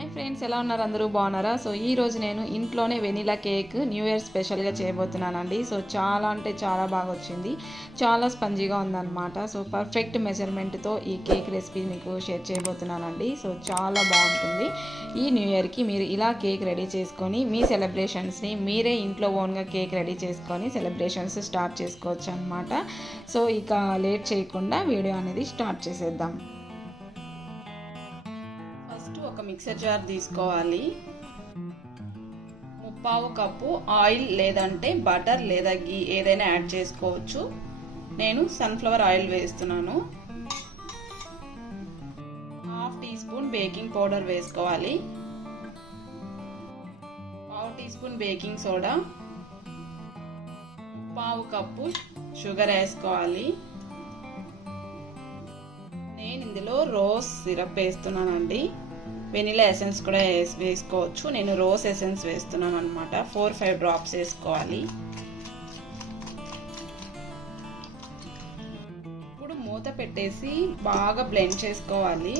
Hi friends, ఎలా ఉన్నారు? అందరూ బాగున్నారా? సో ఈ రోజు నేను ఇంట్లోనే వెనిలా కేక్ న్యూ ఇయర్ స్పెషల్గా చేయబోతున్నానండి. సో చాలా అంటే చాలా బాగా వచ్చింది, చాలా స్పంజీగా ఉందన్నమాట. సో పర్ఫెక్ట్ మెజర్మెంట్తో ఈ కేక్ రెసిపీ మీకు షేర్ చేయబోతున్నానండి. సో చాలా బాగుంటుంది. ఈ న్యూ ఇయర్కి మీరు ఇలా కేక్ రెడీ చేసుకొని మీ సెలబ్రేషన్స్ని మీరే ఇంట్లో ఓన్గా కేక్ రెడీ చేసుకొని సెలబ్రేషన్స్ స్టార్ట్ చేసుకోవచ్చు అనమాట. సో ఇక లేట్ చేయకుండా వీడియో అనేది స్టార్ట్ చేసేద్దాం. ఒక మిక్సర్ జార్ తీసుకోవాలి. 1/4 కప్పు ఆయిల్ లేదంటే బటర్ లేదా గీ ఏదైనా యాడ్ చేసుకోవచ్చు. నేను సన్ఫ్లవర్ ఆయిల్ వేస్తున్నాను. 1/2 టీ స్పూన్ బేకింగ్ పౌడర్ వేసుకోవాలి. 1/2 teaspoon baking soda, 1/4 cup sugar వేసుకోవాలి. నేను ఇందులో రోజ్ సిరప్ వేస్తున్నానండి. వెనిలా ఎసెన్స్ కూడా వేసుకోవచ్చు. నేను రోజ్ ఎసెన్స్ వేస్తున్నాను అనమాట. 4-5 డ్రాప్స్ వేసుకోవాలి. ఇప్పుడు మూత పెట్టేసి బాగా బ్లెండ్ చేసుకోవాలి.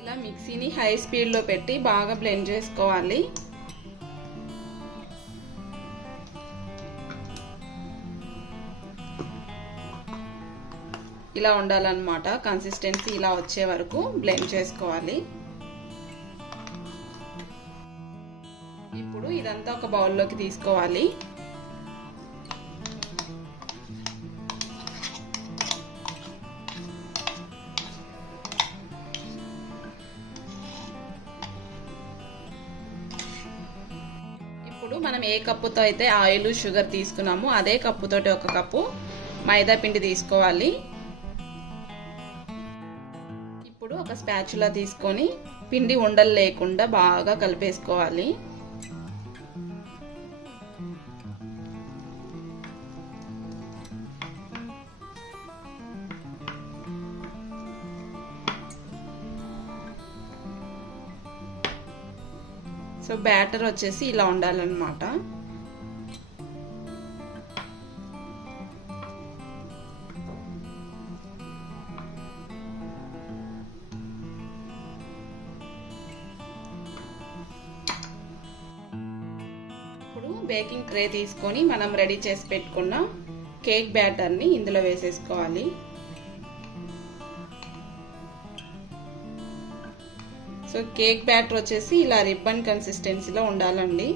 ఇలా మిక్సీని హై స్పీడ్లో పెట్టి బాగా బ్లెండ్ చేసుకోవాలి. ఇలా ఉండాలన్నమాట. కన్సిస్టెన్సీ ఇలా వచ్చే వరకు బ్లెండ్ చేసుకోవాలి. ఇప్పుడు ఇదంతా ఒక బౌల్లోకి తీసుకోవాలి. ఇప్పుడు మనం ఏ కప్పుతో అయితే ఆయిల్ షుగర్ తీసుకున్నామో అదే కప్పుతోటి 1 కప్పు మైదా పిండి తీసుకోవాలి. ఇప్పుడు ఒక స్పాచులా తీసుకొని పిండి ఉండలు లేకుండా బాగా కలిపేసుకోవాలి. సో బ్యాటర్ వచ్చేసి ఇలా ఉండాలన్నమాట. బేకింగ్ ట్రే తీసుకొని మనం రెడీ చేసి పెట్టుకున్న కేక్ బ్యాటర్ని ఇందులో వేసేసుకోవాలి. సో కేక్ బ్యాటర్ వచ్చేసి ఇలా రిబ్బన్ కన్సిస్టెన్సీలో ఉండాలండి.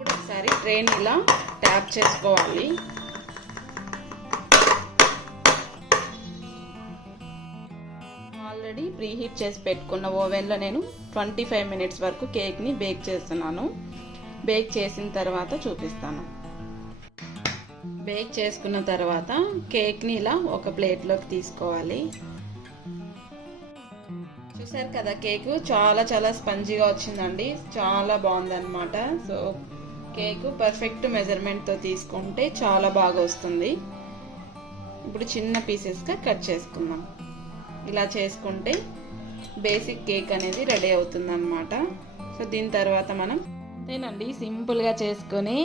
ఒకసారి ట్రేని ఇలా ట్యాప్ చేసుకోవాలి. ఆల్రెడీ ప్రీహీట్ చేసి పెట్టుకున్న ఓవెన్లో నేను 25 మినిట్స్ వరకు కేక్ని బేక్ చేస్తున్నాను. బేక్ చేసిన తర్వాత చూపిస్తాను. బేక్ చేసుకున్న తర్వాత కేక్ని ఇలా ఒక ప్లేట్లోకి తీసుకోవాలి. చూసారు కదా, కేక్ చాలా చాలా స్పంజీగా వచ్చిందండి. చాలా బాగుందన్నమాట. సో కేక్ పర్ఫెక్ట్ మెజర్మెంట్తో తీసుకుంటే చాలా బాగా వస్తుంది. ఇప్పుడు చిన్న పీసెస్గా కట్ చేసుకుందాం. ఇలా చేసుకుంటే బేసిక్ కేక్ అనేది రెడీ అవుతుంది అన్నమాట. సో దీని తర్వాత మనం అంతేనండి, సింపుల్గా చేసుకొని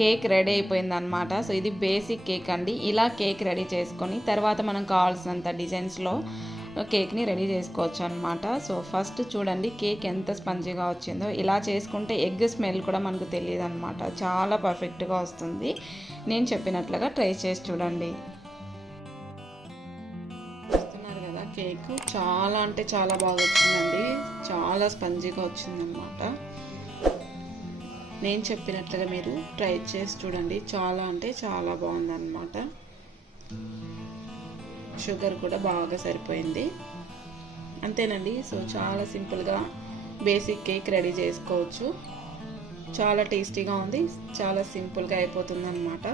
కేక్ రెడీ అయిపోయింది అనమాట. సో ఇది బేసిక్ కేక్ అండి. ఇలా కేక్ రెడీ చేసుకొని తర్వాత మనం కావాల్సినంత డిజైన్స్లో కేక్ని రెడీ చేసుకోవచ్చు అనమాట. సో ఫస్ట్ చూడండి కేక్ ఎంత స్పంజీగా వచ్చిందో. ఇలా చేసుకుంటే ఎగ్ స్మెల్ కూడా మనకు తెలియదు అనమాట. చాలా పర్ఫెక్ట్గా వస్తుంది. నేను చెప్పినట్లుగా ట్రై చేసి చూడండి. చూస్తున్నారు కదా, కేక్ చాలా అంటే చాలా బాగా వచ్చిందండి. చాలా స్పంజీగా వచ్చిందనమాట. నేను చెప్పినట్లుగా మీరు ట్రై చేసి చూడండి. చాలా అంటే చాలా బాగుందన్నమాట. షుగర్ కూడా బాగా సరిపోయింది. అంతేనండి. సో చాలా సింపుల్గా బేసిక్ కేక్ రెడీ చేసుకోవచ్చు. చాలా టేస్టీగా ఉంది. చాలా సింపుల్గా అయిపోతుంది అన్నమాట.